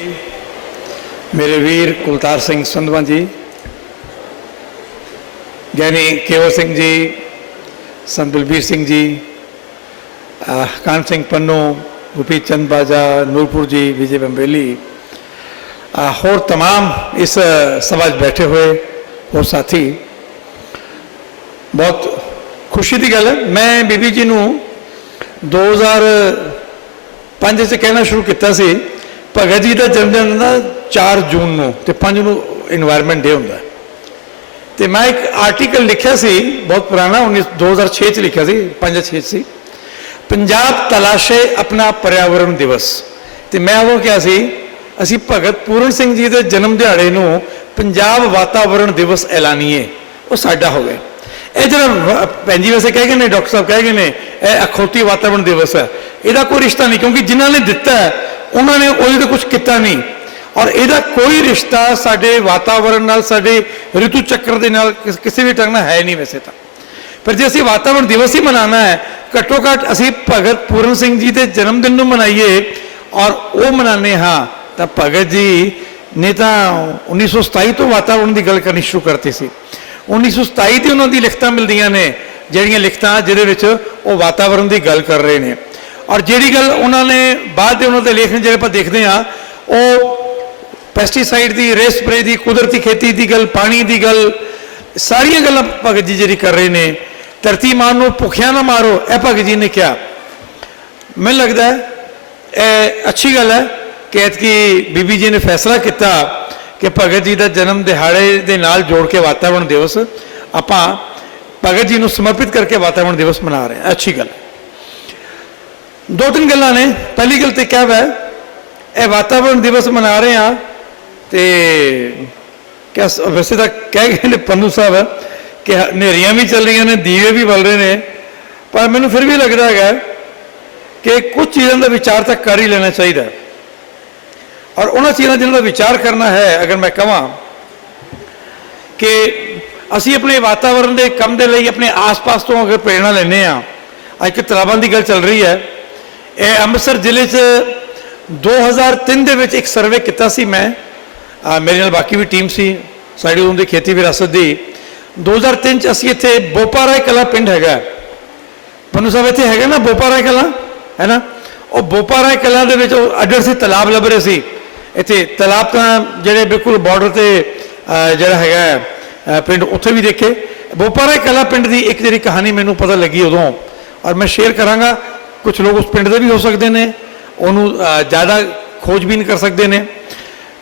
मेरे वीर कुलतार सिंह संधवा जी, ज्ञानी केवल सिंह जी, संत बलबीर सिंह जी, कान सिंह पन्नू, गोपी चंद बाजा, नूरपुर जी, विजय बंबेली और तमाम इस सभा बैठे हुए और साथी, बहुत खुशी की गल है। मैं बीबी जी नूं 2005 से कहना शुरू किया सी, भगत जी का जन्मदिन ना 4 जून को, तो 5 को इन्वायरमेंट डे होंगे। तो मैं एक आर्टिकल लिखा सी बहुत पुराना 2006 लिखा सी, 5-6 सी, पंजाब तलाशे अपना पर्यावरण दिवस। तो मैं वो क्या सी, असी भगत पूरण सिंह जी के जन्म दिहाड़े को पंजाब वातावरण दिवस ऐलानीए, वो साडा हो गया। ये जो भैन जी वैसे कह गए ने, डॉक्टर साहब कह गए ने, यह अखौती वातावरण दिवस है, इसका कोई रिश्ता नहीं, क्योंकि जिन्होंने दिता है उन्होंने वो कुछ किया नहीं, और यदा कोई रिश्ता साडे वातावरण नाल, साडे ऋतु चक्र के नाल किसी भी ढंग है नहीं वैसे तो। पर जो असी वातावरण दिवस ही मनाना है, घट्टो घट्ट असी भगत पूरण सिंह जी के जन्मदिन को मनाइए, और वो मनाने हाँ तो भगत जी ने तो 1927 तो वातावरण की गल करनी शुरू करती सी। 1927 की उन्होंने लिखतां मिलदियां ने, जिहड़ियां लिखतां जिहदे विच वो वातावरण की गल कर रहे हैं, और जिहड़ी गल उन्होंने बाद के उन्होंने लेखन जो आप देखते हैं वो पैसटीसाइड की, रे स्प्रे की, कुदरती खेती की गल, पानी की गल, सारिया गल्लां भगत जी जी कर रहे हैं। धरती मां नूं भुखिया ना मारो, यह भगत जी ने कहा। मैनूं लगता है अच्छी गल है कि ऐतकी बीबी जी ने फैसला किया कि भगत जी का जन्म दिहाड़े के नाल जोड़ के वातावरण दिवस आपां भगत जी को समर्पित करके वातावरण दिवस मना रहे हैं। अच्छी गल। 2-3 गल्लां ने। पहली गल तो क्या है, यह वातावरण दिवस मना रहे हैं तो क्या वैसे तो कह गए ने पन्नू साहब कि हनेरियां भी चल रही ने, दीवे भी बल रहे हैं, पर मैनूं फिर भी लगता है कि कुछ चीज़ों का विचार तक कर ही लेना चाहिए, और उन्होंने चीज़ों जिन्होंने विचार करना है। अगर मैं कहां कि असी अपने वातावरण के कम के लिए अपने आस पास तो अगर प्रेरणा लेने, अज के तलाबां की गल चल रही है। यह अमृतसर जिले 2003 के एक सर्वे किया सी, मैं मेरे नाल बाकी भी टीम सी साड़ी उन्होंने खेती विरासत की। 2003 असी इत्थे बोपा राय कला पिंड हैगा, पन्नू साहब इत्थे हैगा ना बोपा राय कला, है ना। और बोपा राय कला दे विच अड्डर सी तालाब लभ रहे सी। इत्थे तालाब तो जिहड़े बिल्कुल बॉर्डर ते जिहड़ा हैगा पिंड, उत्थे भी देखे। बोपा राय कला पिंड की एक जिहड़ी कहानी मैनूं पता लगी उदों, और मैं शेयर करांगा। कुछ लोग उस पिंड के भी हो सकते हैं, उन्होंने ज़्यादा खोजबीन कर सकते हैं।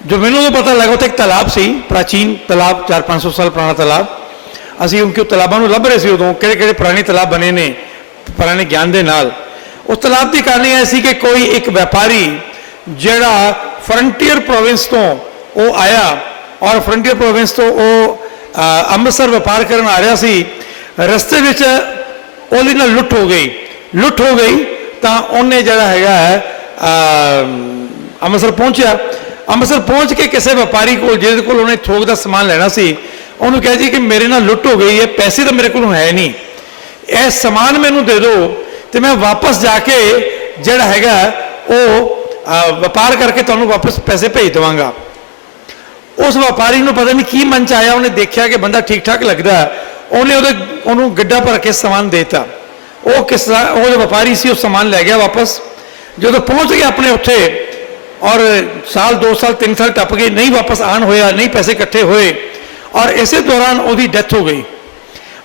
जो मैनूं तो पता लगा, उत्थे एक तालाब सी, प्राचीन तालाब, 400-500 साल पुराना तालाब। असीं उनके तालाबां नूं लभ रहे सी उदों, किहड़े-किहड़े पुराने तालाब बने ने पुराने ज्ञान के नाल। उस तालाब की कहानी ऐसी कि कोई एक व्यापारी जिहड़ा फ्रंटियर प्रोविंस तो वो आया, और फ्रंटियर प्रोविंस तो वो अमृतसर व्यापार करन आ रहा सी। रस्ते विच उहदी नाल लुट हो गई तो उन्हें जरा है अमृतसर पहुंचा। अमृतसर पहुंच के किसी व्यापारी को जिहदे कोल उन्हें थोक का समान लेना सी, उन्होंने कहा जी कि मेरे नाल लुट हो गई है, पैसे तो मेरे को है नहीं, यह समान मैनू दे दो तो मैं वापस जाके जड़ा हैगा वो व्यापार करके तुहानू वापस पैसे भेज देवांगा। उस व्यापारी को पता नहीं की मन च आया, उन्हें देखा कि बंदा ठीक ठाक लगता है, उन्हें उन्होंने गड्ढा भर के समान देता। वो किस वो जो व्यापारी सी उस समान लै गया वापस। जो तो पहुँच गया अपने उत्थे, और साल 2 साल 3 साल टप गए, नहीं वापस आन होया, नहीं पैसे इकट्ठे होए, और इसे दौरान वो डेथ हो गई।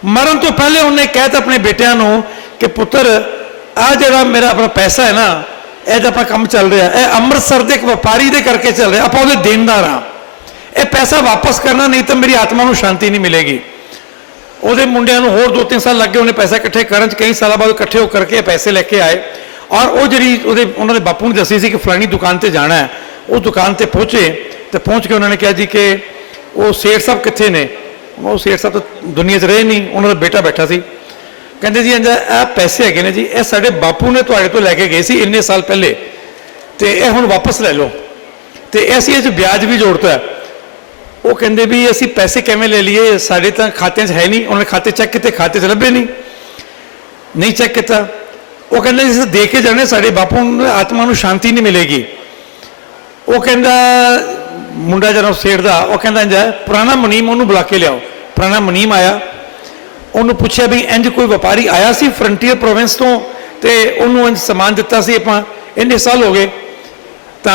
मरण तो पहले उन्हें कहता अपने बेटिया को कि पुत्र आ जरा मेरा अपना पैसा है ना, यह जो अपना काम चल रहा है, यह अमृतसर के एक व्यापारी दे करके चल रहा, आप वो देनदार हाँ, यह पैसा वापस करना, नहीं तो मेरी आत्मा को शांति नहीं मिलेगी। वो मुंडिया होर 2-3 साल लग गए उन्हें पैसा इकट्ठे करन, कई साल बाद इकट्ठे हो करके पैसे लेके आए, और वो जी उन्होंने बापू ने दसी कि फलानी दुकान पर जाना है। उस दुकान पर पहुँचे तो पहुँच के उन्होंने कहा जी कि वो सेठ साहब कितने ने। वो सेठ साहब तो दुनिया च रहे नहीं, उन्होंने बेटा बैठा सी। कहते जी आ पैसे है ने जी, ये साढ़े बापू ने तुहाडे तो लैके गए सी इन्ने साल पहले, तो यह हुण वापस ले लो, तो असीं इह ब्याज भी जोड़ता है। वो कहते भी असी पैसे किवें ले लीए, साढ़े तो खाते है नहीं। उन्होंने खाते चेक किए, खाते च लभे नहीं चेक किया। वो कहते जिस दे के जाने साढ़े बापू आत्मा को शांति नहीं मिलेगी। वो कहता मुंडा जरा सेठ का, वो कहता इंज है पुराना मुनीम उन्होंने बुला के लियाओ। पुराना मुनीम आया, उन्होंने पूछा भी इंज कोई व्यापारी आया सी फ्रंटीयर प्रोविंस तो उन्होंने इंज समान दिता सी आपां इन्ने साल हो गए। तो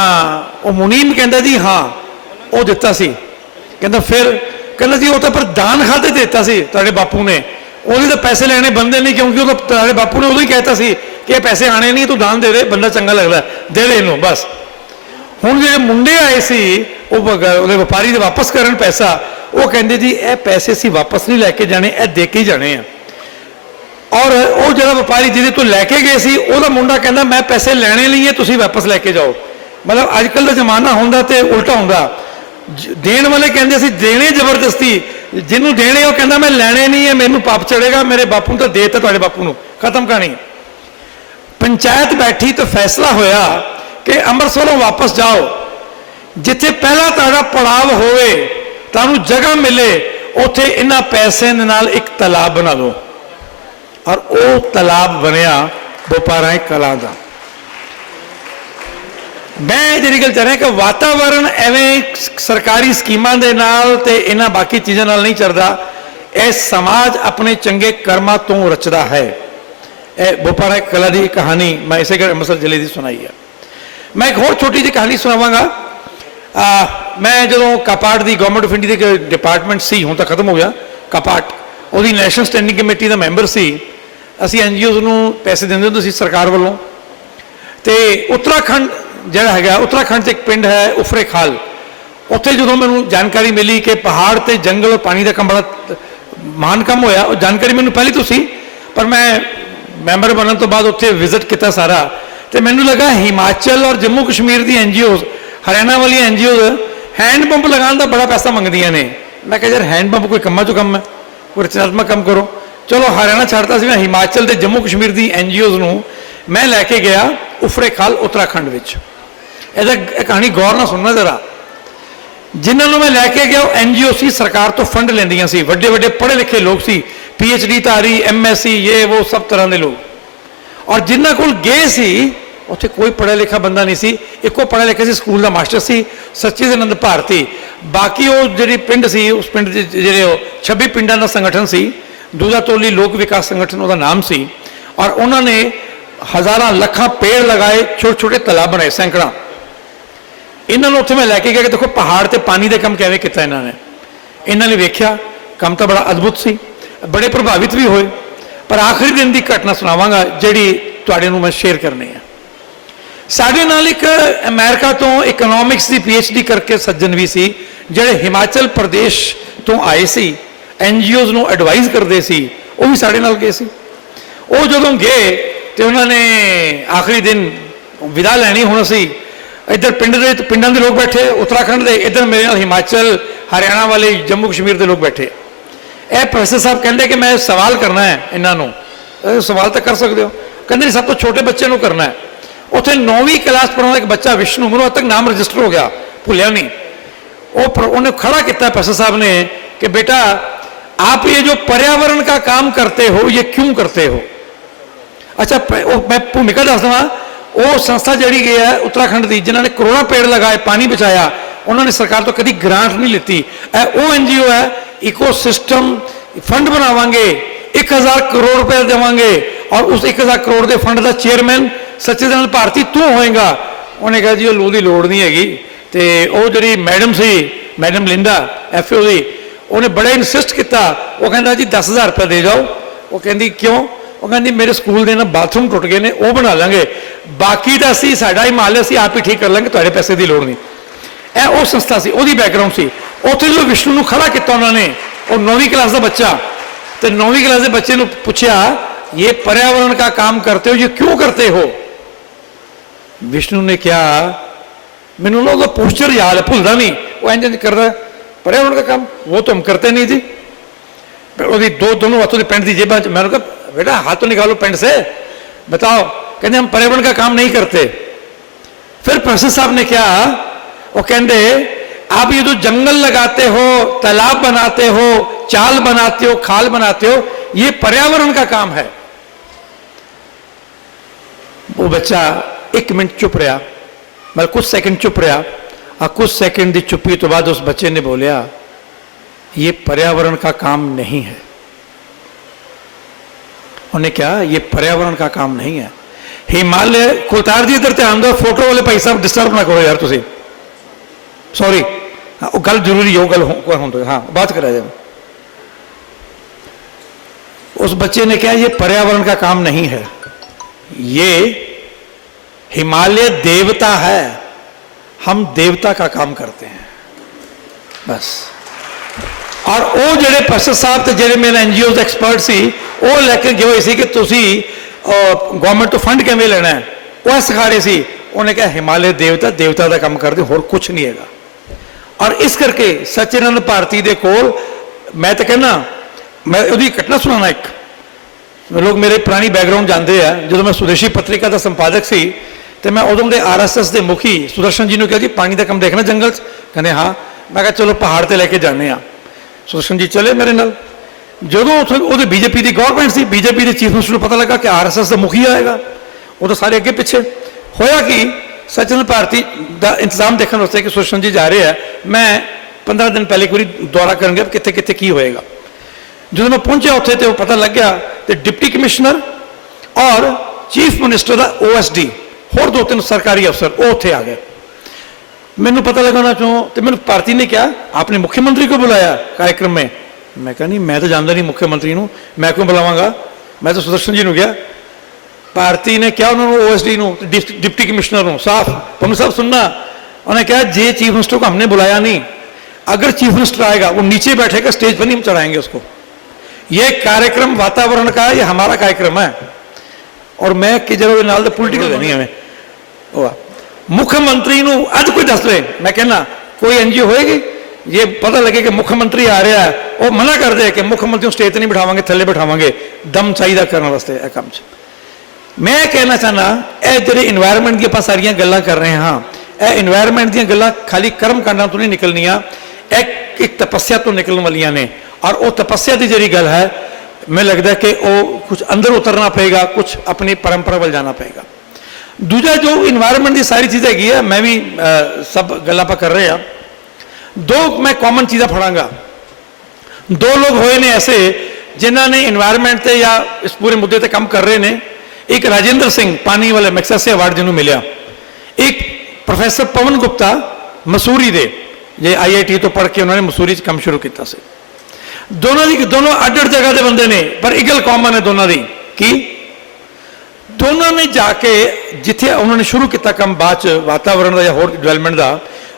वो मुनीम कहता जी हाँ वो दिता सी। कहता फिर कहता जी वो तो पर दान खाते दिता सी तुहाडे बापू ने, वो तो पैसे लेने बनते नहीं, क्योंकि वो तुहाडे बापू ने उदों ही कहता सी कि ये पैसे आने नहीं, तू दान दे दे, बंदा चंगा लगता दे दे इनू बस। हुण जो मुंडे आए सी वो व्यापारी दे वापस करन पैसा, वो कहते जी ये पैसे असीं वापस नहीं लैके जाने, ये दे के ही जाने हैं। और वो जो व्यापारी जिहदे तो लैके गए सी उहदा मुंडा कहता मैं पैसे लैने नहीं है, तुसीं वापस लैके जाओ। मतलब अजकल का जमाना हुंदा ते उल्टा हुंदा, देण वाले कहते सी देने जबरदस्ती, जिन्हों देने वो कहता मैं लैने नहीं है, मैनू पाप चढ़ेगा, मेरे बापू तो दे ता तुहाडे बापू नूं, खत्म कहानी। पंचायत बैठी तो फैसला होया कि अमृतसरों वापस जाओ, जिथे पहला तुहाडा पड़ाव होवे, तुहानूं जगह मिले, उत्थे इन्हां पैसे दे नाल एक तालाब बना दो। और वो तालाब बनया बोपारा कलां दा। मैं जी गल चाह रहा कि वातावरण एवं सरकारी स्कीमां दे नाल ते इन्हां बाकी चीज़ों नाल नहीं चलता, यह समाज अपने चंगे कर्मां तो रचदा है। बोपारा कला की कहानी मैं इसे अमृतसर जिले की सुनाई है। मैं एक होर छोटी जी कहानी सुनावांगा। मैं जो कापाट की गवर्नमेंट ऑफ इंडिया के डिपार्टमेंट सी, हुण तां खत्म हो गया कापाट, उसकी नैशनल स्टैंडिंग कमेटी का मैंबर सी। असीं NGOs नूं पैसे दिंदे हुंदे सी सरकार वालों। तो उत्तराखंड जिहड़ा हैगा, उत्तराखंड च एक पिंड है उफरे खाल, उत्थे जो मैनूं जानकारी मिली कि पहाड़ ते जंगल और पानी का काम बड़ा महान काम होया, और जानकारी मैनूं पहले तो सी, पर मैं मैंबर बनने तो बाद उत्थे विजिट किया सारा, तो मैनूं लगा हिमाचल और जम्मू कश्मीर की NGOs, हरियाणा वाली NGOs हैंड पंप लगाने का बड़ा पैसा मंगदियां ने। मैं कहा यार हैंड पंप कोई कम्मा चो कम है, कोई रचनात्मक काम करो। चलो हरियाणा छाड़ता सी, मैं हिमाचल के जम्मू कश्मीर की NGOs नूं मैं लैके गया उफरे खाल उत्तराखंड विच। ਇਹਦਾ कहानी गौर ना सुनना जरा। जिन्होंने मैं लैके गया NGO सी, सरकार तो फंड लेंदियां सी, वड्डे वड्डे पढ़े लिखे लोग सी, PhD धारी, MSc ये वो सब तरह के लोग। और जिन्हों को गए सी उत्थे कोई पढ़ा लिखा बंदा नहीं सी, एको पढ़ा लिखा सी स्कूल का मास्टर सी सच्चिदानंद भारती। बाकी वो जी पिंड सी, उस पिंड जे 26 पिंडों का संगठन सी, दूजा तोली लोक विकास संगठन उसका नाम सी। और उन्होंने हज़ारां लखां पेड़ लगाए, छोटे छोटे तालाब बनाए सैकड़ा। इन्होंने उत्थे मैं लैके गया कि देखो पहाड़ ते पानी दे काम किवें कीता इन्होंने। इन्होंने वेख्या काम तो बड़ा अद्भुत सी, बड़े प्रभावित भी होए। पर आखिरी दिन की घटना सुनावांगा जिहड़ी तुहाडे नूं मैं शेयर करनी है। साडे नाल एक अमेरिका तो इकनॉमिक्स की PhD करके सज्जन भी सी, जिहड़े हिमाचल प्रदेश तो आए सी, NGOs नूं एडवाइज करते सी, वो भी साडे नाल गए सी। वो जदों गए तो उन्होंने आखिरी दिन विदा लैनी, हुण असीं इधर पिंडां दे लोग बैठे उत्तराखंड के, इधर मेरे नाल हिमाचल हरियाणा वाले जम्मू कश्मीर के लोग बैठे। ए प्रोफेसर साहब कहते कि मैं सवाल करना है इन्हों। सवाल तो कर सकते हो, कहते सब तो छोटे बच्चे को करना है। उत्थे 9वीं क्लास पढ़ाने एक बच्चा विष्णु, मेरे तक नाम रजिस्टर हो गया, भुलिया नहीं। उन्हें खड़ा किया प्रोफेसर साहब ने कि बेटा आप ये जो पर्यावरण का काम करते हो ये क्यों करते हो। अच्छा मैं भूमिका दस देवां, वो संस्था जी है उत्तराखंड की जिन्होंने करोड़ों पेड़ लगाए, पानी बचाया, उन्होंने सरकार तो कभी ग्रांट नहीं लीती। वो NGO है, इको सिस्टम फंड बनावांगे, 1000 करोड़ रुपए देवांगे, और उस 1000 करोड़ के फंड का चेयरमैन सच्चिदानंद भारती तू होएगा। उन्हें कहा जी वो लू की लोड़ नहीं हैगी। तो वो जी मैडम सी, मैडम लिंडा FAO की, उन्हें बड़ा इंसिस्ट किया। वो कहता जी 10,000 रुपये दे जाओ। वो कहती क्यों। वो कहती मेरे स्कूल के ना बाथरूम टुट गए ने, वो बना लेंगे, बाकी तो असी साडा ही माल है, असी आप ही ठीक कर लेंगे, तुहाडे पैसे की लोड़ नहीं। वो संस्था सी, उसकी बैकग्राउंड सी। उत्थे जो विष्णु नूं खड़ा किया उन्होंने, और 9वीं क्लास का बच्चा, तो 9वीं क्लास के बच्चे ने पूछा ये पर्यावरण का काम करते हो ये क्यों करते हो। विष्णु ने क्या, मैनू ना पोस्टर याद है, भूलता नहीं, वो इंज करता पर्यावरण का काम, वो तो हम करते नहीं जी। दोनों हाथों पेंट की जेबा, मैंने कहा बेटा हाथ तो निकालो पेंट से, बताओ। कहते हम पर्यावरण का काम नहीं करते। फिर प्रोफेसर साहब ने क्या, वो कहते आप ये जो जंगल लगाते हो, तालाब बनाते हो, चाल बनाते हो, खाल बनाते हो, ये पर्यावरण का काम है। वो बच्चा 1 मिनट चुप रहा, मतलब कुछ सेकंड चुप रहा। कुछ सेकंड की चुप्पी तो बाद उस बच्चे ने बोलिया, ये पर्यावरण का काम नहीं है। उन्हें क्या, ये पर्यावरण का काम नहीं है। हिमालय, कुलतार जी इधर ध्यान दो, फोटो वाले भाई साहब डिस्टर्ब ना करो यार तुसी, सॉरी। हाँ, गल जरूरी हो, गल हो, हाँ बात करा जाए। उस बच्चे ने कहा ये पर्यावरण का काम नहीं है, ये हिमालय देवता है, हम देवता का काम करते हैं बस। और वो जेडे प्रोफेसर साहब ते जेडे मेरे एनजीओ एक्सपर्ट सी, वो लेके गए हुए सी कि तुसी गवर्नमेंट तो फंड किवें लेना है, वह सिखाड़े सी। उन्हें कहा हिमालय देवता देवता का काम करते, होर कुछ नहीं है। और इस करके सचिदानंद भारती दे कोल, मैं तो कहना, मैं उसकी घटना सुनाना एक, लोग मेरे पुरानी बैकग्राउंड जानते हैं। जो मैं स्वदेशी पत्रिका का संपादक सी, तो मैं उदों के RSS के मुखी सुदर्शन जी ने कहा जी पानी का कम देखना जंगल च, कहते हाँ। मैं कहा चलो पहाड़ से लेके जाने। सुदर्शन जी चले मेरे नाल। जो उसे बीजेपी की गवर्नमेंट सी, बीजेपी के चीफ मिनिस्टर को पता लगा कि RSS का मुखी आएगा, वो तो सारे अगे पिछे होया कि सचिदानंद भारती का इंतजाम देखने वास्ते कि सुदर्शन जी जा रहे हैं। मैं 15 दिन पहले एक बार दौरा कर गया कितने कितने की होएगा। जो मैं पहुंचा उत्थे तो पता लग गया तो डिप्टी कमिश्नर और चीफ मिनिस्टर का OSD होर 2-3 सरकारी अफसर वो उत्थे आ गए। मैनू पता लगा ना चो, तो मैंने भारती ने क्या आपने मुख्यमंत्री को बुलाया कार्यक्रम में। मैं कहा नहीं, मैं तो जानता नहीं मुख्यमंत्री को, मैं क्यों बुलावांगा, मैं तो सुदर्शन जी को गया। भारती ने क्या उन्होंने OSD डिप्टी कमिश्नर को साफ तुम सब सुनना, उन्हें कहा जे चीफ मिनिस्टर को हमने बुलाया नहीं, अगर चीफ मिनिस्टर आएगा वो नीचे बैठेगा, स्टेज पर नहीं चढ़ाएंगे उसको। ये कार्यक्रम वातावरण का, ये हमारा कार्यक्रम है। और मैं कि जब नाल तो पोलिटिकल नहीं है। मुख्यमंत्री को अज कोई दस दे, मैं कहना कोई NGO होएगी, ये पता लगे कि मुख्यमंत्री आ रहा है, वो मना कर दे कि मुख्यमंत्री स्टेज नहीं बिठावांगे, थले बिठावांगे, दम चाहिए करने वास्ते काम च। मैं कहना चाहना यह जो इन्वायरमेंट की आप सारिया गल्लां कर रहे हैं, हाँ यह इन्वायरमेंट दी गल्लां खाली कर्म कांडां तो नहीं निकलनियां, एक तपस्या तो निकलने वालियां ने। और वो तपस्या की जी गल है, मैं लगता है कि वो कुछ अंदर उतरना पड़ेगा, कुछ अपनी परंपरा वाल जाना पड़ेगा। दूजा जो इन्वायरमेंट की सारी चीज़ हैगी है, मैं भी सब गल्लां आप कर रहे हैं। दो मैं कॉमन चीज़ा फड़ांगा। दो लोग होए ने ऐसे जिन्होंने इन्वायरमेंट से या इस पूरे मुद्दे पर काम कर रहे हैं। एक राजेंद्र सिंह पानी वाले मैग्सेसे अवार्ड जिन्होंने मिला, एक प्रोफैसर पवन गुप्ता मसूरी दे, जे IIT तो पढ़ के उन्होंने मसूरी काम शुरू किया। दोनों अड अड जगह के बंदे ने, पर एक गल कॉमन है दोनों की कि दोनों ने जाके जिथे उन्होंने शुरू किया काम बाद वातावरण का या होर डिवेलपमेंट का,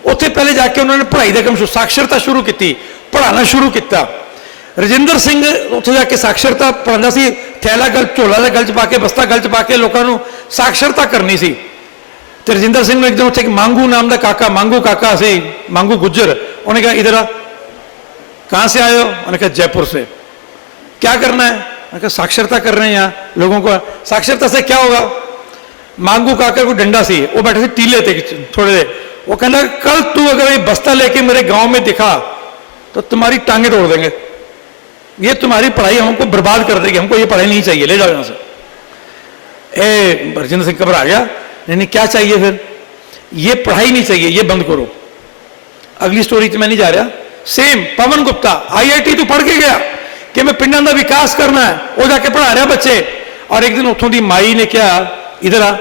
उत्थे पहले जाके उन्होंने पढ़ाई का काम साक्षरता शुरू की, पढ़ाना शुरू किया। राजेंद्र सिंह उत्थे जाके साक्षरता पढ़ाता सी, थैला गल झोला गल च पा के, बस्ता गल च पा के लोगों को साक्षरता करनी सी। तो राजेंद्र सिंह ने एक दिन उत्थे मांगू नाम का काका, मांगू काका से, मांगू गुज्जर, उन्हें कहा इधर आ, कहाँ से आए हो? उन्होंने कहा जयपुर से। क्या करना है? उन्होंने कहा साक्षरता कर रहे हैं यहाँ लोगों को। साक्षरता से क्या होगा? मांगू काका को डंडा सी, वो बैठे थे टीले थे थोड़े देर, वो कहना कल तू अगर ये बस्ता लेके मेरे गांव में दिखा तो तुम्हारी टांगे तोड़ देंगे, ये तुम्हारी पढ़ाई हमको बर्बाद कर देगी, हमको ये पढ़ाई नहीं चाहिए, ले जाओ यहाँ से। राजेंद्र सिंह घबरा गया, नहीं क्या चाहिए फिर? ये पढ़ाई नहीं चाहिए, ये बंद करो। अगली स्टोरी मैं नहीं जा रहा। सेम पवन गुप्ता IIT तो पढ़ के गया कि मैं पिंडा का विकास करना है, वो जाके पढ़ा रहा बच्चे। और एक दिन उतों की माई ने क्या, इधर आ,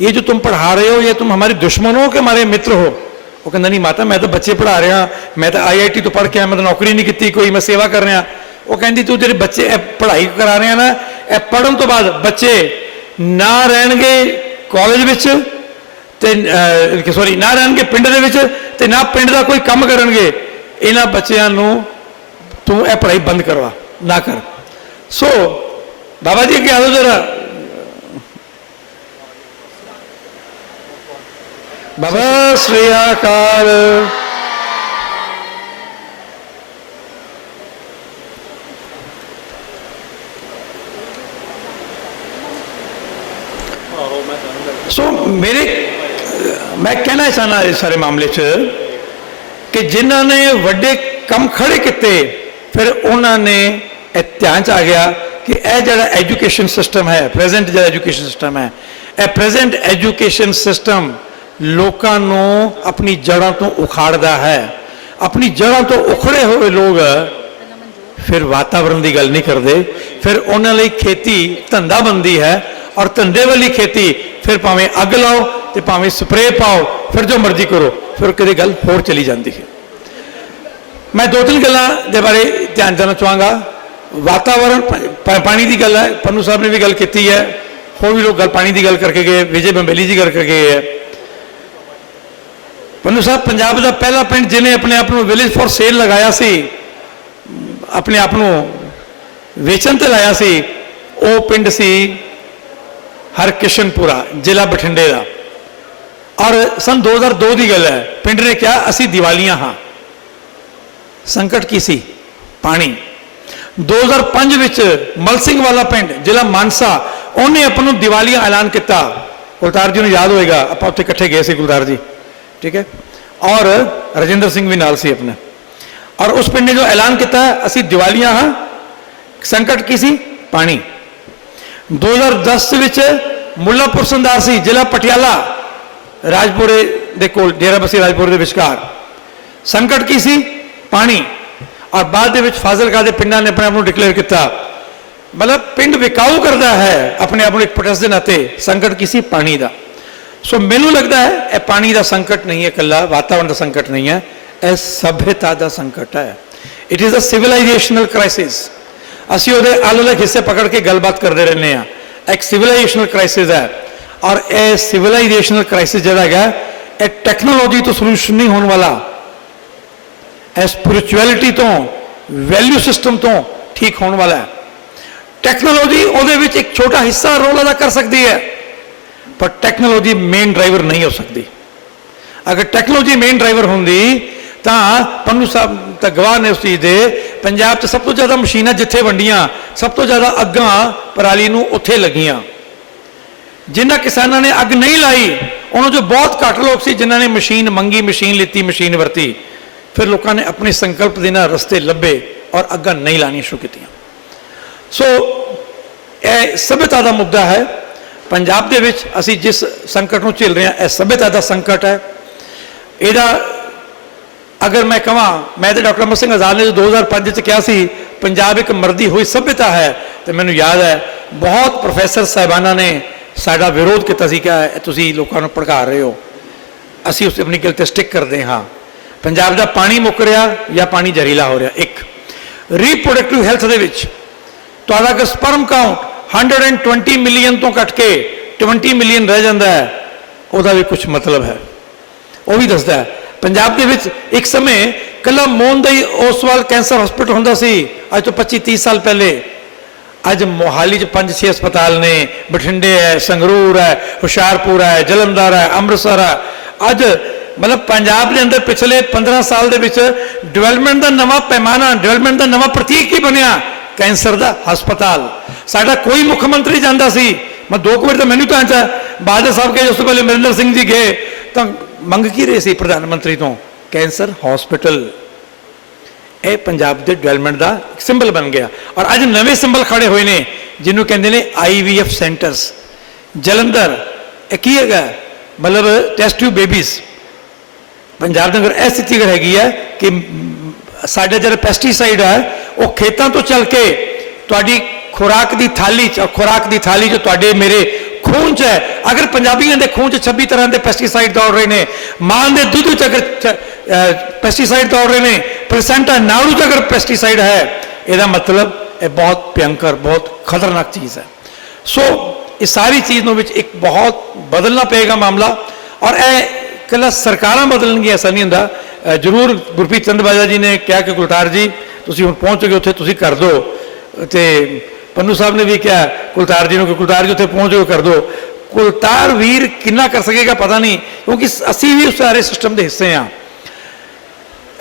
ये जो तुम पढ़ा रहे हो ये तुम हमारे दुश्मन हो कि हमारे मित्र हो? वो कहता नहीं माता, मैं तो बच्चे पढ़ा रहा, मैं तो IIT तो पढ़ के आया, मैं तो नौकरी नहीं की कोई, मैं सेवा कर रहा। वो कहती तू जो बच्चे पढ़ाई करा रहे हैं ना, पढ़न तो बाद बच्चे ना रहणगे कॉलेज सॉरी ना रहणगे पिंड दे ना पिंड का कोई काम करनगे, इन्हां बच्चों तू यह पढ़ाई बंद करवा ना कर। सो बाबा जी क्या दो जरा, बाबा श्री अकाल। सो मैं कहना चाहना इस सारे मामले कि जिन्होंने वड्डे कम खड़े किए, फिर उन्होंने ध्यान आ गया कि यह जो एजुकेशन सिस्टम है, प्रेजेंट जो एजुकेशन सिस्टम है, यह प्रेजेंट एजुकेशन सिस्टम ਲੋਕਾਂ ਨੂੰ ਆਪਣੀ ਜੜ੍ਹਾਂ ਤੋਂ ਉਖਾੜਦਾ ਹੈ। ਆਪਣੀ ਜੜ੍ਹਾਂ ਤੋਂ ਉਖੜੇ ਹੋਏ ਲੋਕ ਫਿਰ ਵਾਤਾਵਰਣ ਦੀ ਗੱਲ ਨਹੀਂ ਕਰਦੇ, ਫਿਰ ਉਹਨਾਂ ਲਈ ਖੇਤੀ ਧੰਦਾ ਬਣਦੀ ਹੈ, ਔਰ ਧੰਦੇ ਵਾਲੀ ਖੇਤੀ ਫਿਰ ਭਾਵੇਂ ਅੱਗ ਲਾਓ ਤੇ ਭਾਵੇਂ ਸਪਰੇਅ ਪਾਓ, ਫਿਰ ਜੋ ਮਰਜ਼ੀ ਕਰੋ, ਫਿਰ ਕਿਤੇ ਗੱਲ ਹੋਰ ਚਲੀ ਜਾਂਦੀ ਹੈ। ਮੈਂ ਦੋ ਤਿੰਨ ਗੱਲਾਂ ਦੇ ਬਾਰੇ ਧਿਆਨ ਦੇਣਾ ਚਾਹਾਂਗਾ। ਵਾਤਾਵਰਣ ਪਾਣੀ ਦੀ ਗੱਲ ਹੈ, ਪੰਨੂ ਸਾਹਿਬ ਨੇ ਵੀ ਗੱਲ ਕੀਤੀ ਹੈ, ਹੋਰ ਵੀ ਲੋਕ ਗੱਲ ਪਾਣੀ ਦੀ ਗੱਲ ਕਰਕੇ ਗਏ, ਵਿਜੇ ਬੰਬੇਲੀ ਜੀ ਕਰਕੇ ਗਏ ਹੈ। ਪੰਨੂ ਸਾਹਿਬ ਪੰਜਾਬ ਦਾ ਪਹਿਲਾ ਪਿੰਡ ਜਿਹਨੇ ਆਪਣੇ ਆਪ ਨੂੰ ਵਿਲੇਜ ਫॉर ਸੇਲ ਲਗਾਇਆ ਸੀ, ਆਪਣੇ ਆਪ ਨੂੰ ਵੇਚਣ ਤੇ ਲਾਇਆ ਸੀ, ਉਹ ਪਿੰਡ ਸੀ ਹਰਕਿਸ਼ਨਪੁਰਾ, ਜ਼ਿਲ੍ਹਾ ਬਠਿੰਡੇ ਦਾ। ਔਰ ਸਨ 2002 ਦੀ ਗੱਲ ਹੈ। ਪਿੰਡ ਨੇ ਕਿਹਾ ਅਸੀਂ ਦੀਵਾਲੀਆਂ ਹਾਂ। ਸੰਕਟ ਕੀ ਸੀ? ਪਾਣੀ। 2005 ਵਿੱਚ ਮਲ ਸਿੰਘ ਵਾਲਾ ਪਿੰਡ, ਜ਼ਿਲ੍ਹਾ ਮਾਨਸਾ, ਉਹਨੇ ਆਪਾਂ ਨੂੰ ਦੀਵਾਲੀਆਂ ਐਲਾਨ ਕੀਤਾ। ਕੁਲਤਾਰ ਜੀ ਨੂੰ ਯਾਦ ਹੋਏਗਾ, ਆਪਾਂ ਉੱਥੇ ਇਕੱਠੇ ਗਏ ਸੀ, ਕੁਲਤਾਰ ਜੀ, ਠੀਕ ਹੈ, ਔਰ ਰਜਿੰਦਰ ਸਿੰਘ ਵੀ ਨਾਲ ਸੀ ਆਪਣੇ। ਔਰ ਉਸ ਪਿੰਡ ਨੇ ਜੋ ਐਲਾਨ ਕੀਤਾ ਅਸੀਂ ਦੀਵਾਲੀਆਂ ਹਾਂ। ਸੰਕਟ ਕੀ ਸੀ? ਪਾਣੀ। 2010 ਵਿੱਚ ਮੁੱਲਾਪੁਰ ਸੰਦਾਰ ਸੀ, ਜ਼ਿਲ੍ਹਾ ਪਟਿਆਲਾ, ਰਾਜਪੁਰੇ ਦੇ ਕੋਲ, ਡੇਰਾਬੱਸੀ ਰਾਜਪੁਰੇ ਦੇ ਵਿਚਕਾਰ। ਸੰਕਟ ਕੀ ਸੀ? ਪਾਣੀ। ਔਰ ਬਾਅਦ ਦੇ ਵਿੱਚ ਫਾਜ਼ਿਲਕਾ ਦੇ ਪਿੰਡਾਂ ਨੇ ਆਪਣੇ ਆਪ ਨੂੰ ਡਿਕਲੇਅਰ ਕੀਤਾ, ਮਤਲਬ ਪਿੰਡ ਵਿਕਾਊ ਕਰਦਾ ਹੈ ਆਪਣੇ ਆਪ ਨੂੰ ਇੱਕ ਪ੍ਰੋਟੈਸਟ ਦੇ ਨਾਤੇ। ਸੰਕਟ ਕੀ ਸੀ? ਪਾਣੀ ਦਾ। ਸੋ ਮੈਨੂੰ ਲੱਗਦਾ ਹੈ ਇਹ ਪਾਣੀ ਦਾ ਸੰਕਟ ਨਹੀਂ ਹੈ, ਇਕੱਲਾ ਵਾਤਾਵਰਣ ਦਾ ਸੰਕਟ ਨਹੀਂ ਹੈ, ਇਹ ਸਭਿਅਤਾ ਦਾ ਸੰਕਟ ਹੈ। It is a civilisational crisis. ਅਸੀਂ ਉਹਦੇ ਅਲੱਗ-ਅਲੱਗ ਹਿੱਸੇ ਪਕੜ ਕੇ ਗੱਲਬਾਤ ਕਰਦੇ ਰਹਿੰਦੇ ਹਾਂ। ਇੱਕ ਸਿਵਲਾਈਜੇਸ਼ਨਲ ਕ੍ਰਾਈਸਿਸ ਹੈ, ਔਰ ਇਹ ਸਿਵਲਾਈਜੇਸ਼ਨਲ ਕ੍ਰਾਈਸਿਸ ਜਿਹੜਾ ਹੈਗਾ ਇਹ ਟੈਕਨੋਲੋਜੀ ਤੋਂ ਸੋਲੂਸ਼ਨ ਨਹੀਂ ਹੋਣ ਵਾਲਾ, ਇਹ ਸਪਿਰਿਚੁਅਲਿਟੀ ਤੋਂ, ਵੈਲਿਊ ਸਿਸਟਮ ਤੋਂ ਠੀਕ ਹੋਣ ਵਾਲਾ ਹੈ। ਟੈਕਨੋਲੋਜੀ ਉਹਦੇ ਵਿੱਚ ਇੱਕ ਛੋਟਾ ਹਿੱਸਾ ਰੋਲ ਅਦਾ ਕਰ ਸਕਦੀ ਹੈ, ਪਰ ਟੈਕਨੋਲੋਜੀ ਮੇਨ ਡਰਾਈਵਰ ਨਹੀਂ ਹੋ ਸਕਦੀ। ਅਗਰ ਟੈਕਨੋਲੋਜੀ ਮੇਨ ਡਰਾਈਵਰ ਹੁੰਦੀ ਤਾਂ ਪੰਨੂ ਸਾਹਿਬ ਤਾਂ ਗਵਾਹ ਨੇ ਉਸ ਚੀਜ਼ ਦੇ, ਪੰਜਾਬ 'ਚ ਸਭ ਤੋਂ ਜ਼ਿਆਦਾ ਮਸ਼ੀਨਾਂ ਜਿੱਥੇ ਵੰਡੀਆਂ, ਸਭ ਤੋਂ ਜ਼ਿਆਦਾ ਅੱਗਾਂ ਪਰਾਲੀ ਨੂੰ ਉੱਥੇ ਲੱਗੀਆਂ। ਜਿਨ੍ਹਾਂ ਕਿਸਾਨਾਂ ਨੇ ਅੱਗ ਨਹੀਂ ਲਾਈ, ਉਹਨਾਂ 'ਚੋਂ ਬਹੁਤ ਘੱਟ ਲੋਕ ਸੀ ਜਿਨ੍ਹਾਂ ਨੇ ਮਸ਼ੀਨ ਮੰਗੀ, ਮਸ਼ੀਨ ਲਿੱਤੀ, ਮਸ਼ੀਨ ਵਰਤੀ। ਫਿਰ ਲੋਕਾਂ ਨੇ ਆਪਣੇ ਸੰਕਲਪ ਦੇ ਨਾਲ ਰਸਤੇ ਲੱਭੇ ਔਰ ਅੱਗਾਂ ਨਹੀਂ ਲਾਣੀਆਂ ਸ਼ੁਰੂ ਕੀਤੀਆਂ। ਸੋ ਇਹ ਸਭਿਅਤਾ ਦਾ ਮੁੱਦਾ ਹੈ। ਪੰਜਾਬ ਦੇ ਵਿੱਚ ਅਸੀਂ ਜਿਸ ਸੰਕਟ ਨੂੰ ਝੇਲ ਰਹੇ ਹਾਂ, ਇਹ ਸਭਿਅਤਾ ਦਾ ਸੰਕਟ ਹੈ। ਇਹਦਾ ਅਗਰ ਮੈਂ ਕਹਾਂ, ਮੈਂ ਤਾਂ ਡਾਕਟਰ ਅਮਰ ਸਿੰਘ ਆਜ਼ਾਦ ਨੇ 2005 'ਚ ਕਿਹਾ ਸੀ ਪੰਜਾਬ ਇੱਕ ਮਰਦੀ ਹੋਈ ਸਭਿਅਤਾ ਹੈ, ਤੇ ਮੈਨੂੰ ਯਾਦ ਹੈ ਬਹੁਤ ਪ੍ਰੋਫੈਸਰ ਸਾਹਿਬਾਨਾਂ ਨੇ ਸਾਡਾ ਵਿਰੋਧ ਕੀਤਾ ਸੀ ਕਿ ਤੁਸੀਂ ਲੋਕਾਂ ਨੂੰ ਭੜਕਾ ਰਹੇ ਹੋ। ਅਸੀਂ ਉਸ ਆਪਣੀ ਗੱਲ ਤੇ ਸਟਿਕ ਕਰਦੇ ਹਾਂ। ਪੰਜਾਬ ਦਾ ਪਾਣੀ ਮੁੱਕ ਰਿਹਾ ਜਾਂ ਪਾਣੀ ਜ਼ਹਿਰੀਲਾ ਹੋ ਰਿਹਾ। ਇੱਕ ਰੀਪਰੋਡਕਟਿਵ ਹੈਲਥ ਦੇ ਵਿੱਚ ਤੁਹਾਡਾ ਅਗਰ ਸਪਰਮ ਕਾਊਂਟ 120 ਮਿਲੀਅਨ ਤੋਂ ਘਟ ਕੇ 20 ਮਿਲੀਅਨ ਰਹਿ ਜਾਂਦਾ ਹੈ, ਉਹਦਾ ਵੀ ਕੁਝ ਮਤਲਬ ਹੈ। ਉਹ ਵੀ ਦੱਸਦਾ ਹੈ ਪੰਜਾਬ ਦੇ ਵਿੱਚ ਇੱਕ ਸਮੇਂ ਕੱਲਾ ਮੋਹਨ ਦਾ ਹੀ ਓਸਵਾਲ ਕੈਂਸਰ ਹਸਪੀਟਲ ਹੁੰਦਾ ਸੀ, ਅੱਜ ਤੋਂ 25-30 ਸਾਲ ਪਹਿਲੇ। ਅੱਜ ਮੋਹਾਲੀ 'ਚ 5-6 ਹਸਪਤਾਲ ਨੇ, ਬਠਿੰਡੇ ਹੈ, ਸੰਗਰੂਰ ਹੈ, ਹੁਸ਼ਿਆਰਪੁਰ ਹੈ, ਜਲੰਧਰ ਹੈ, ਅੰਮ੍ਰਿਤਸਰ ਹੈ। ਅੱਜ ਮਤਲਬ ਪੰਜਾਬ ਦੇ ਅੰਦਰ ਪਿਛਲੇ 15 ਸਾਲ ਦੇ ਵਿੱਚ ਡਿਵੈਲਪਮੈਂਟ ਦਾ ਨਵਾਂ ਪੈਮਾਨਾ, ਡਿਵੈਲਪਮੈਂਟ ਦਾ ਨਵਾਂ ਪ੍ਰਤੀਕ ਕੀ ਬਣਿਆ? ਕੈਂਸਰ ਦਾ ਹਸਪਤਾਲ। ਸਾਡਾ ਕੋਈ ਮੁੱਖ ਮੰਤਰੀ ਜਾਂਦਾ ਸੀ, ਮੈਂ 2 ਵਾਰ ਤਾਂ ਮੈਨੂੰ ਤਾਂ ਬਾਦਲ ਸਾਹਿਬ ਗਏ, ਉਸ ਤੋਂ ਪਹਿਲੇ ਅਮਰਿੰਦਰ ਸਿੰਘ ਜੀ ਗਏ, ਤਾਂ ਮੰਗ ਕੀ ਰਹੇ ਸੀ ਪ੍ਰਧਾਨ ਮੰਤਰੀ ਤੋਂ? Cancer hospital. ਇਹ ਪੰਜਾਬ ਦੇ ਡਿਵੈਲਪਮੈਂਟ ਦਾ ਸਿੰਬਲ ਬਣ ਗਿਆ। ਔਰ ਅੱਜ ਨਵੇਂ ਸਿੰਬਲ ਖੜੇ ਹੋਏ ਨੇ ਜਿਹਨੂੰ ਕਹਿੰਦੇ ਨੇ IVF ਸੈਂਟਰਸ। ਜਲੰਧਰ ਇਹ ਕੀ ਹੈਗਾ? ਮਤਲਬ ਟੈਸਟ ਟਿਊਬ ਬੇਬੀਜ਼। ਪੰਜਾਬ ਦੇ ਅੰਦਰ ਇਹ ਸਥਿਤੀ ਹੈਗੀ ਹੈ ਕਿ ਸਾਡੇ ਜਿਹੜੇ ਪੈਸਟੀਸਾਈਡ ਹੈ ਉਹ ਖੇਤਾਂ ਤੋਂ ਚੱਲ ਕੇ ਤੁਹਾਡੀ ਖੁਰਾਕ ਦੀ ਥਾਲੀ 'ਚ, ਖੁਰਾਕ ਦੀ ਥਾਲੀ 'ਚ ਤੁਹਾਡੇ ਮੇਰੇ ਖੂਨ 'ਚ ਹੈ। ਅਗਰ ਪੰਜਾਬੀਆਂ ਦੇ ਖੂਨ 'ਚ 26 ਤਰ੍ਹਾਂ ਦੇ ਪੈਸਟੀਸਾਈਡ ਦੌੜ ਰਹੇ ਨੇ, ਮਾਂ ਦੇ ਦੁੱਧ 'ਚ ਅਗਰ ਪੈਸਟੀਸਾਈਡ ਦੌੜ ਰਹੇ ਨੇ, ਪਲਸੈਂਟਾ ਨਾੜੂ 'ਚ ਅਗਰ ਪੈਸਟੀਸਾਈਡ ਹੈ, ਇਹਦਾ ਮਤਲਬ ਇਹ ਬਹੁਤ ਭਿਅੰਕਰ, ਬਹੁਤ ਖਤਰਨਾਕ ਚੀਜ਼ ਹੈ। ਸੋ ਇਸ ਸਾਰੀ ਚੀਜ਼ ਨੂੰ ਵਿੱਚ ਇੱਕ ਬਹੁਤ ਬਦਲਣਾ ਪਏਗਾ ਮਾਮਲਾ। ਔਰ ਇਹ ਇਕੱਲਾ ਸਰਕਾਰਾਂ ਬਦਲਣਗੀਆਂ ਐਸਾ ਨਹੀਂ ਹੁੰਦਾ। ਜ਼ਰੂਰ ਗੁਰਪ੍ਰੀਤ ਚੰਦਬਾਜਾ ਜੀ ਨੇ ਕਿਹਾ ਕਿ ਕੁਲਤਾਰ ਜੀ ਤੁਸੀਂ ਹੁਣ ਪਹੁੰਚ ਗਏ ਉੱਥੇ, ਤੁਸੀਂ ਕਰ ਦਿਓ। ਅਤੇ ਪੰਨੂ ਸਾਹਿਬ ਨੇ ਵੀ ਕਿਹਾ ਕੁਲਤਾਰ ਜੀ ਨੂੰ ਕਿ ਕੁਲਤਾਰ ਜੀ ਉੱਥੇ ਪਹੁੰਚ ਗਏ, ਕਰ ਦਿਓ। ਕੁਲਤਾਰ ਵੀਰ ਕਿੰਨਾ ਕਰ ਸਕੇਗਾ ਪਤਾ ਨਹੀਂ, ਕਿਉਂਕਿ ਅਸੀਂ ਵੀ ਉਸ ਸਾਰੇ ਸਿਸਟਮ ਦੇ ਹਿੱਸੇ ਹਾਂ।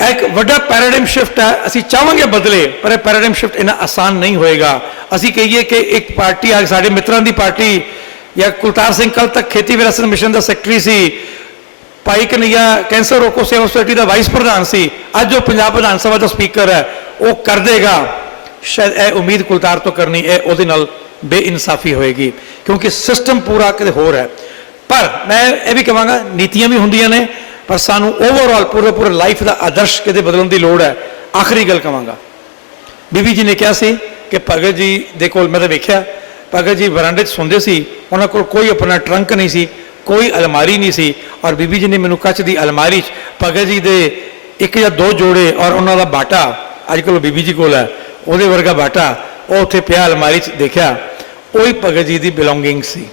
ਇੱਕ ਵੱਡਾ ਪੈਰਾਡਾਈਮ ਸ਼ਿਫਟ ਹੈ, ਅਸੀਂ ਚਾਹਾਂਗੇ ਬਦਲੇ, ਪਰ ਇਹ ਪੈਰਾਡਾਈਮ ਸ਼ਿਫਟ ਇੰਨਾ ਆਸਾਨ ਨਹੀਂ ਹੋਏਗਾ। ਅਸੀਂ ਕਹੀਏ ਕਿ ਇੱਕ ਪਾਰਟੀ ਆ, ਸਾਡੇ ਮਿੱਤਰਾਂ ਦੀ ਪਾਰਟੀ, ਜਾਂ ਕੁਲਤਾਰ ਸਿੰਘ ਕੱਲ ਤੱਕ ਖੇਤੀ ਵਿਰਾਸਤ ਮਿਸ਼ਨ ਦਾ ਸੈਕਟਰੀ ਸੀ, ਭਾਈ ਕਨਈਆ ਕੈਂਸਰ ਰੋਕੋ ਸੇਵਾ ਸੁਸਾਇਟੀ ਦਾ ਵਾਈਸ ਪ੍ਰਧਾਨ ਸੀ, ਅੱਜ ਉਹ ਪੰਜਾਬ ਵਿਧਾਨ ਸਭਾ ਦਾ ਸਪੀਕਰ ਹੈ, ਉਹ ਕਰ ਦੇਗਾ। ਸ਼ਾਇਦ ਇਹ ਉਮੀਦ ਕੁਲਤਾਰ ਤੋਂ ਕਰਨੀ ਇਹ ਉਹਦੇ ਨਾਲ ਬੇਇਨਸਾਫੀ ਹੋਏਗੀ, ਕਿਉਂਕਿ ਸਿਸਟਮ ਪੂਰਾ ਕਿਤੇ ਹੋਰ ਹੈ। पर मैं ये भी कहांगा नीतियां भी होंदियां ने, पर सानू ओवरऑल पूरे लाइफ का आदर्श किते बदलने की लोड़ है। आखिरी गल कहांगा, बीबी जी ने कहा सी कि भगत जी दे कोल, मैं तो वेख्या भगत जी बरांडे सोंदे सी, उन्हां कोल कोई अपना ट्रंक नहीं सी, कोई अलमारी नहीं सी, और बीबी जी ने मैनू कच की अलमारी भगत जी दे एक या दो जोड़े और उन्हों का बाटा अजकल बीबी जी कोल है, वो वर्गा बाटा वो उत्थे पिया अलमारी च देखा, वही भगत जी की बिलोंगिंग सी।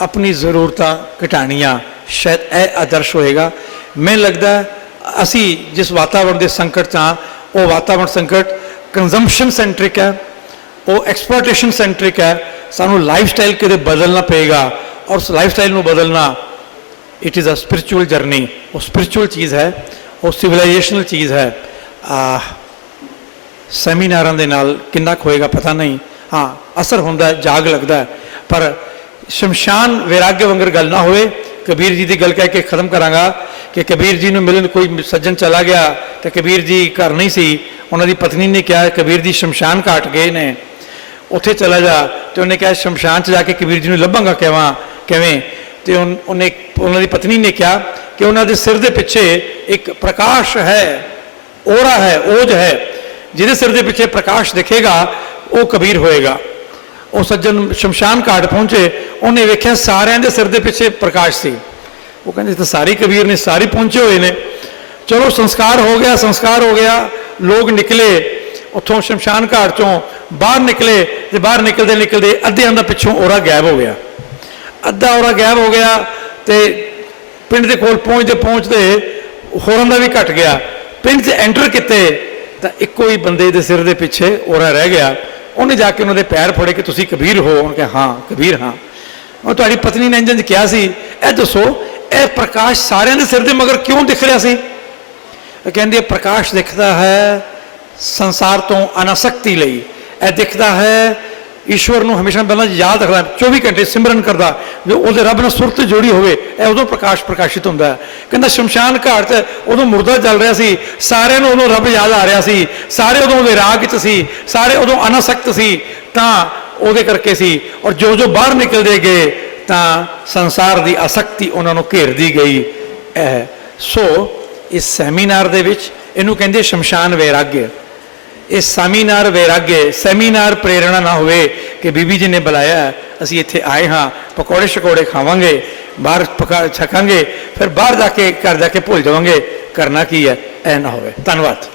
अपनी जरूरतां घटाणियां, शायद यह आदर्श होएगा। मैनूं लगदा असी जिस वातावरण के संकट च हाँ, वो वातावरण संकट कंजम्पशन सेंट्रिक है, वो एक्सप्लोटेशन सेंट्रिक है। सानू लाइफ स्टाइल किते बदलना पेगा, और उस लाइफ स्टाइल में बदलना it is a spiritual journey. वो स्पिरिचुअल चीज़ है, वो सिविलाइजेशनल चीज़ है। सैमीनारां दे नाल किन्ना कुछ होएगा पता नहीं, हाँ असर होंदा, जाग लगता है, पर शमशान वैराग्य वंगर गल ना होए। कबीर जी की गल कह के खत्म करांगा कि कबीर जी नूं मिलन कोई सज्जन चला गया तो कबीर जी घर नहीं सी, उन्होंने पत्नी ने कहा कबीर जी शमशान घाट गए ने, उत्थे चला जा, तो उन्हें कहा शमशान च जाके कबीर जी नूं लभांगा किवें, तो उन्हें उन्होंने पत्नी ने कहा कि उन्होंने सिर के पिछे एक प्रकाश है, ओरा है, ओज है, जिहदे सिर के पिछे प्रकाश दिखेगा वो कबीर होएगा। वो सज्जन शमशान घाट पहुंचे, उन्हें वेख्या सारिਆਂ ਦੇ सिर के पिछे प्रकाश सी, वो कहते तो सारी कबीर ने, सारे पहुंचे हुए ने। चलो संस्कार हो गया, लोग निकले उत्थों शमशान घाट चों बाहर निकले, तो बाहर निकलते निकलते अद्धियां दा पिछों ओरा गैब हो गया, अद्धा ओरा गैब हो गया, तो पिंड के कोल पहुँचते होरां दा भी घट गया। पिंड च एंटर किते तो इक्को ही बंदे दे सिर के पिछे ओरा रह गया। उन्हें जाके उन्होंने पैर फड़े कि तुसी कबीर हो, उन्होंने कहा हाँ कबीर हाँ। और तुहाडी पत्नी ने इंजन कहा सी, ए दसो ए प्रकाश सारे के सिर के मगर क्यों दिख रहा सी? कहते प्रकाश दिखता है संसार तो अनासक्ति लई, ए दिखता है ईश्वर को हमेशा बंदा याद रखना, 24 घंटे सिमरन करता, जो वो रब ने सुरत जोड़ी होवे, उदों प्रकाश प्रकाशित होंदा है। कहता शमशान घाट च उदों मुर्दा चल रहा सी, सारे उदों रब याद आ रहा सी, सारे उदों वैराग च सी, सारे उदों अनासक्त सी, तां उहदे करके सी। और जो जो बाहर निकलते गए तां संसार की आसक्ति उन्होंने घेरदी गई। सो इस सैमीनार दे विच इहनूं कहंदे शमशान वैराग्य। इस सैमीनार वैराग्य, सैमीनार प्रेरणा ना होवे कि बीबी जी ने बुलाया असी इत्थे आए हाँ, पकौड़े शकौड़े खावांगे, बाहर पका छकांगे, फिर बाहर जाके घर जाके भुल जावांगे, करना की है, ऐ ना होवे। धन्नवाद।